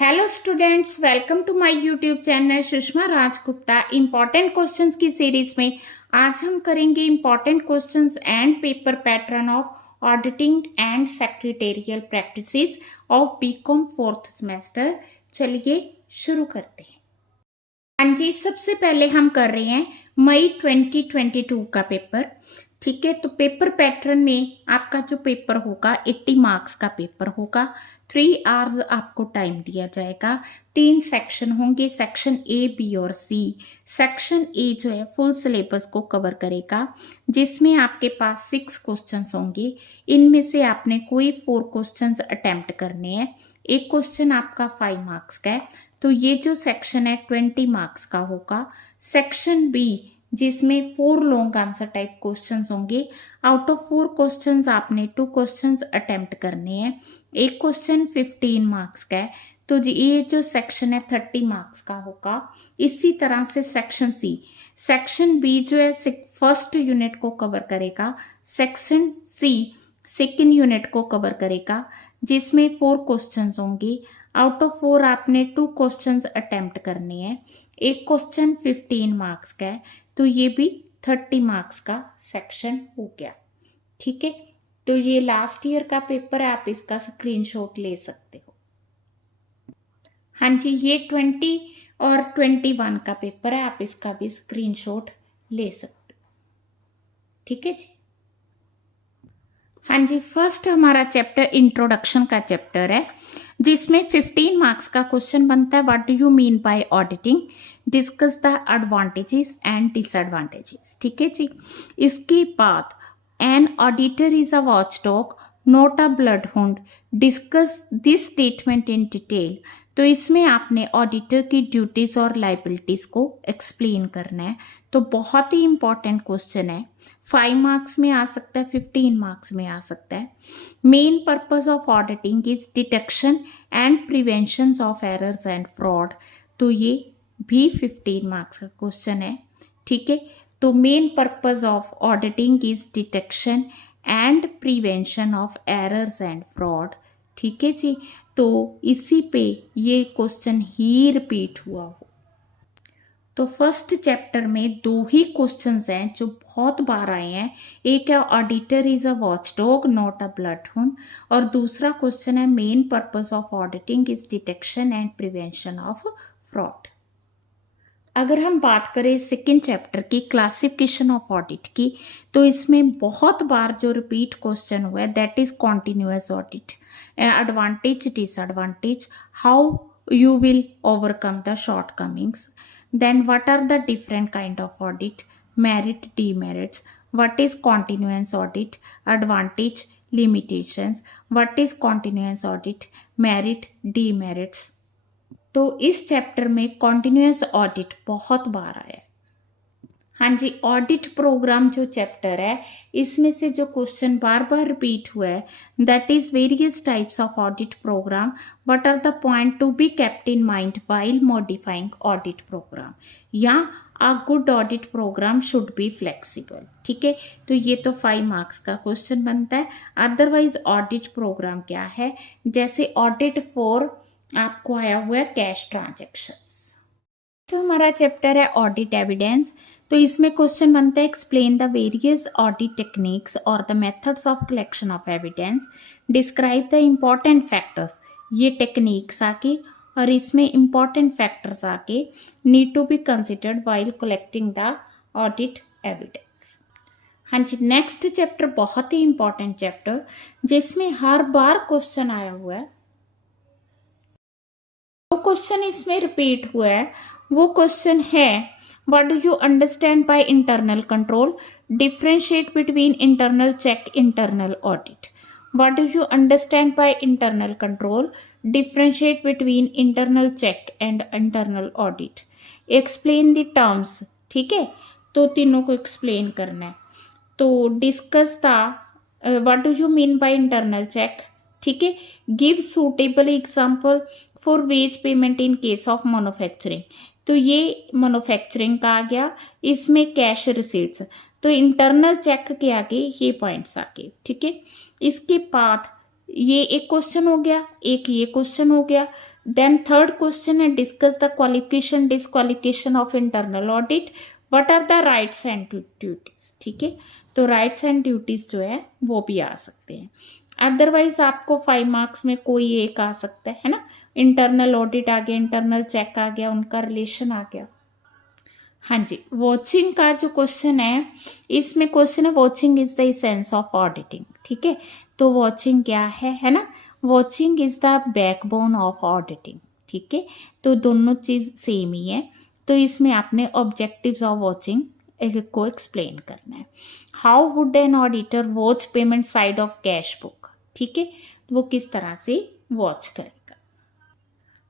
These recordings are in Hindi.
Hello students, welcome to my YouTube channel Sushma Rajgupta. Important questions की सीरीज में आज हम करेंगे important questions and paper pattern of auditing and secretarial practices of BCom fourth semester. चलिए शुरू करते हैं। हाँ जी, सबसे पहले हम कर रहे हैं मई 2022 का पेपर। ठीक है, तो पेपर पैटर्न में आपका जो पेपर होगा 80 मार्क्स का पेपर होगा। 3 आवर्स आपको टाइम दिया जाएगा। 3 सेक्शन होंगे, सेक्शन ए, बी और सी। सेक्शन ए जो है फुल सिलेबस को कवर करेगा, जिसमें आपके पास 6 क्वेश्चंस होंगे। इनमें से आपने कोई 4 क्वेश्चंस अटेम्प्ट करने हैं। एक क्वेश्चन आपका 5 मार्क्स का है, तो ये जो सेक्शन है 20 मार्क्स का होगा। सेक्शन बी जिसमें 4 लॉन्ग आंसर टाइप क्वेश्चंस होंगे। आउट ऑफ 4 क्वेश्चंस आपने 2 क्वेश्चंस अटेम्प्ट करने हैं। एक क्वेश्चन 15 मार्क्स का है, तो ये जो सेक्शन है 30 मार्क्स का होगा। इसी तरह से सेक्शन बी जो है फर्स्ट यूनिट को कवर करेगा। सेक्शन सी सेकेंड यूनिट को कवर करेगा, जिसमें 4 क्वेश्चंस होंगे। आउट ऑफ 4 आपने 2 क्वेश्चंस अटेम्प्ट करने हैं। एक क्वेश्चन 15 मार्क्स का है, तो ये भी 30 मार्क्स का सेक्शन हो गया। ठीक है, तो ये लास्ट ईयर का पेपर है, आप इसका स्क्रीनशॉट ले सकते हो। हाँ जी, ये 20 और 21 का पेपर है, आप इसका भी स्क्रीनशॉट ले सकते हो। ठीक है जी। हाँ जी, फर्स्ट हमारा चैप्टर इंट्रोडक्शन का चैप्टर है, जिसमें 15 मार्क्स का क्वेश्चन बनता है। What do you mean bye auditing, discuss the advantages and disadvantages. ठीक है जी। इसके बाद an auditor is a watchdog not a blood Hund, discuss this statement in detail. तो इसमें आपने ऑडिटर की ड्यूटीज और लाइबिलिटीज को एक्सप्लेन करना है। तो बहुत ही इंपॉर्टेंट क्वेश्चन है। 5 मार्क्स में आ सकता है, 15 मार्क्स में आ सकता है। Main purpose of auditing is detection and prevention of errors and fraud. तो ये भी 15 मार्क्स का क्वेश्चन है। ठीक है, तो main purpose of auditing is detection and prevention of errors and fraud. ठीक है जी, तो इसी पे ये क्वेश्चन ही रिपीट हुआ हो। तो फर्स्ट चैप्टर में 2 ही क्वेश्चंस हैं जो बहुत बार आए हैं। एक है auditor is a watchdog not a blood Hund, और दूसरा क्वेश्चन है main purpose of auditing is detection and prevention of fraud. अगर हम बात करें सेकेंड चैप्टर की क्लासिफिकेशन ऑफ ऑडिट की, तो इसमें बहुत बार जो रिपीट क्वेश्चन हुआ है that is continuous audit, advantage disadvantage, how you will overcome the shortcomings. Then what are the different kind of audit, merit, demerits, what is continuous audit, advantage, limitations, what is continuous audit, merit, demerits. तो इस चैप्टर में कॉन्टिन्यूस ऑडिट बहुत बार आया है। हाँ जी, ऑडिट प्रोग्राम जो चैप्टर है, इसमें से जो क्वेश्चन बार बार रिपीट हुआ है that is various types of audit program, what are the point to be kept in mind while modifying audit program, या a good audit program should be flexible. ठीक है, तो ये तो 5 मार्क्स का क्वेश्चन बनता है। अदरवाइज ऑडिट प्रोग्राम क्या है, जैसे ऑडिट फॉर आपको आया हुआ है कैश ट्रांजेक्शन्स। तो हमारा चैप्टर है ऑडिट एविडेंस। तो इसमें क्वेश्चन बनता है explain the various audit techniques और the methods of collection of evidence, describe the important factors. ये टेक्निक्स आके और इसमें इम्पॉर्टेंट फैक्टर्स आके need to be considered while collecting the audit evidence. हाँ जी, नेक्स्ट चैप्टर बहुत ही इंपॉर्टेंट चैप्टर, जिसमें हर बार क्वेश्चन आया हुआ है। वो क्वेश्चन इसमें रिपीट हुआ है, वो क्वेश्चन है what do you understand by internal control, differentiate between internal check internal audit. What do you understand by internal control, differentiate between internal check and internal audit, explain the terms. ठीक है, तो तीनों को एक्सप्लेन करना है। तो discuss the what do you mean by internal check. ठीक है, give suitable example for wage payment in case of manufacturing. तो ये मैन्युफैक्चरिंग का आ गया, इसमें कैश रिसीट्स, तो इंटरनल चेक के आगे ये पॉइंट्स आ गए। ठीक है, इसके बाद ये एक क्वेश्चन हो गया, एक ये क्वेश्चन हो गया। देन थर्ड क्वेश्चन है discuss the qualification disqualification of internal audit, what are the rights and duties. ठीक है, तो राइट्स एंड ड्यूटीज जो है वो भी आ सकते हैं। अदरवाइज आपको 5 मार्क्स में कोई एक आ सकता है ना, इंटरनल ऑडिट आ गया, इंटरनल चेक आ गया, उनका रिलेशन आ गया। हाँ जी, वॉचिंग का जो क्वेश्चन है, इसमें क्वेश्चन है watching is the essence of auditing. ठीक है, तो वॉचिंग क्या है ना, watching is the backbone of auditing. ठीक है, तो दोनों चीज सेम ही है। तो इसमें आपने ऑब्जेक्टिव्स ऑफ वॉचिंग को एक्सप्लेन करना है। How would an auditor watch payment side of cash book. ठीक है, तो वो किस तरह से वॉच करेगा।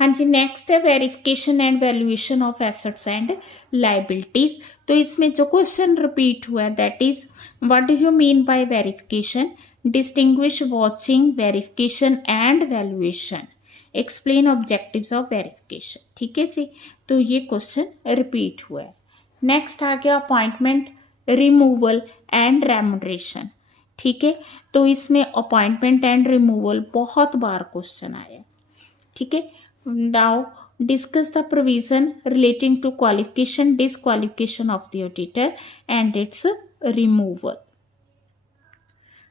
हाँ जी, नेक्स्ट है verification and valuation of assets and liabilities. तो इसमें जो क्वेश्चन रिपीट हुआ है that is what do you mean bye verification, distinguish watching, verification and valuation, explain objectives of verification. ठीक है जी, तो ये क्वेश्चन रिपीट हुआ है। नेक्स्ट आ गया अपॉइंटमेंट, रिमूवल एंड रेमुनरेशन। ठीक है, तो इसमें अपॉइंटमेंट एंड रिमूवल बहुत बार क्वेश्चन आया। ठीक है, now discuss the provision relating to qualification disqualification of the auditor and its removal.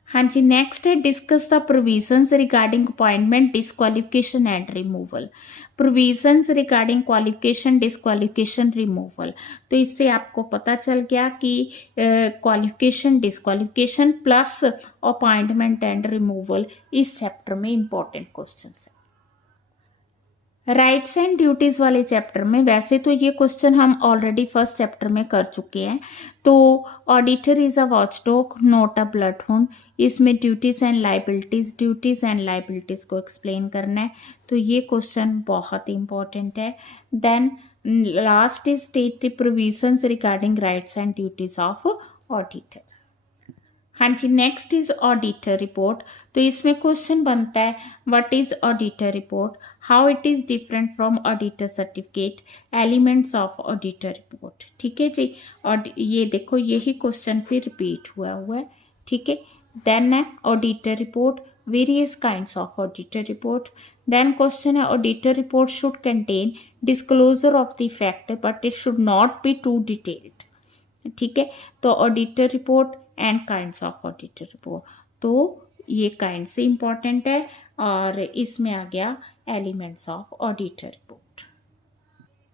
हाँ जी, नेक्स्ट है discuss the provisions regarding appointment disqualification and removal. Provisions regarding qualification disqualification removal, तो इससे आपको पता चल गया कि qualification disqualification plus appointment and removal इस चैप्टर में इंपॉर्टेंट क्वेश्चन है। राइट्स एंड ड्यूटीज वाले चैप्टर में वैसे तो ये क्वेश्चन हम ऑलरेडी फर्स्ट चैप्टर में कर चुके हैं। तो auditor is a watchdog not a blood hound, इसमें ड्यूटीज एंड लाइबिलिटीज को एक्सप्लेन करना है, तो ये क्वेश्चन बहुत इंपॉर्टेंट है। Then last is state the provisions regarding rights and duties of auditor. हाँ जी, नेक्स्ट इज ऑडिटर रिपोर्ट। तो इसमें क्वेश्चन बनता है what is auditor report, how it is different from auditor certificate, elements of auditor report. ठीक है जी, और ये देखो यही क्वेश्चन फिर रिपीट हुआ है। ठीक है, देन है auditor report, various kinds of auditor report. Then question है auditor report should contain disclosure of the fact but it should not be too detailed. ठीक है, तो auditor report and kinds of auditor report, तो ये काइंड से इंपॉर्टेंट है। और इसमें आ गया एलिमेंट्स ऑफ ऑडिटर रिपोर्ट।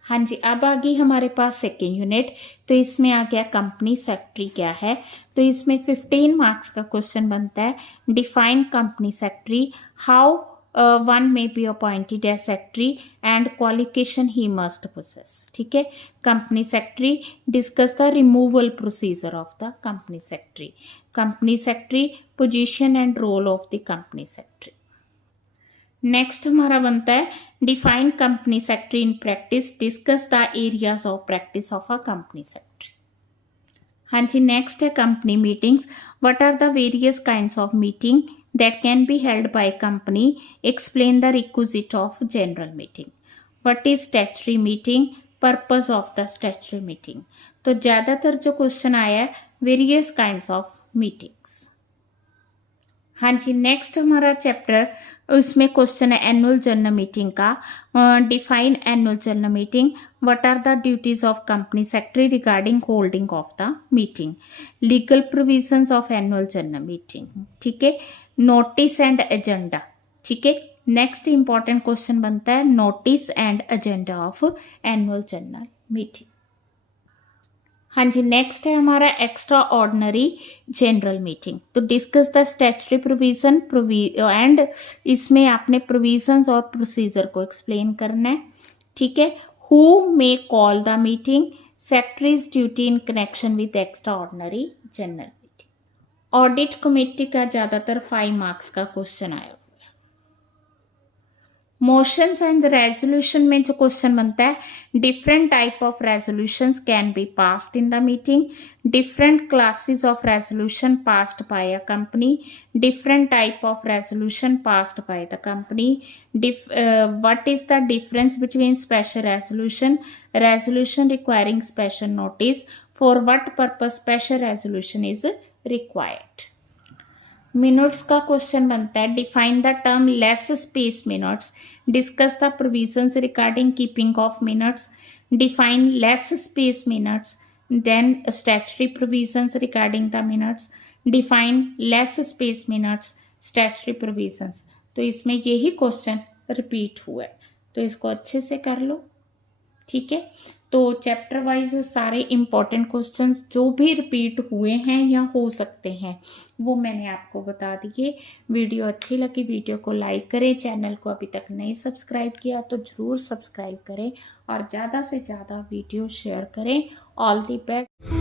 हाँ जी, अब आ गई हमारे पास सेकेंड यूनिट। तो इसमें आ गया कंपनी सेक्रेटरी क्या है। तो इसमें 15 मार्क्स का क्वेश्चन बनता है, define company secretary, how one may be appointed as secretary and qualification he must possess. ठीक है, company secretary, discuss the removal procedure of the company secretary. Company secretary, position and role of the company secretary. Next हमारा बनता है define company secretary in practice, discuss the areas of practice of a company secretary. हाँ जी, नेक्स्ट है company meetings, what are the various kinds of meeting that can be held by a company, explain the requisite of general meeting, what is statutory meeting, purpose of the statutory meeting। तो ज़्यादातर जो क्वेश्चन आया है वेरियस काइंड्स ऑफ मीटिंग्स। हाँ जी, नेक्स्ट हमारा चैप्टर, उसमें क्वेश्चन है एनुअल जनरल मीटिंग का, define annual general meeting, what are the duties of company secretary regarding holding of the meeting, legal provisions of annual general meeting. ठीक है, नोटिस एंड एजेंडा। ठीक है, नेक्स्ट इंपॉर्टेंट क्वेश्चन बनता है notice and agenda of annual general meeting. हाँ जी, नेक्स्ट है हमारा एक्स्ट्रा ऑर्डिनरी जनरल मीटिंग। तो discuss the statutory provision and इसमें आपने प्रोविजंस और प्रोसीजर को एक्सप्लेन करना है। ठीक है, who may call the meeting, secretaries duty in connection with extra ordinary general meeting. Audit committee का ज़्यादातर 5 मार्क्स का क्वेश्चन आया। मोशंस एंड रेजोल्यूशन में जो क्वेश्चन बनता है, different type of resolutions can be passed in the meeting, different classes of resolution passed by a company, different type of resolution passed by the company, what is the difference between special resolution, resolution requiring special notice, for what purpose special resolution is required. Minutes का क्वेश्चन बनता है, define the term less space minutes, discuss the provisions regarding keeping of minutes, define less space minutes than statutory provisions regarding the minutes, define less space minutes statutory provisions। तो इसमें यही क्वेश्चन रिपीट हुआ है, तो इसको अच्छे से कर लो। ठीक है, तो चैप्टर वाइज सारे इंपॉर्टेंट क्वेश्चंस जो भी रिपीट हुए हैं या हो सकते हैं वो मैंने आपको बता दिए। वीडियो अच्छी लगी वीडियो को लाइक करें, चैनल को अभी तक नहीं सब्सक्राइब किया तो ज़रूर सब्सक्राइब करें और ज़्यादा से ज़्यादा वीडियो शेयर करें। All the best.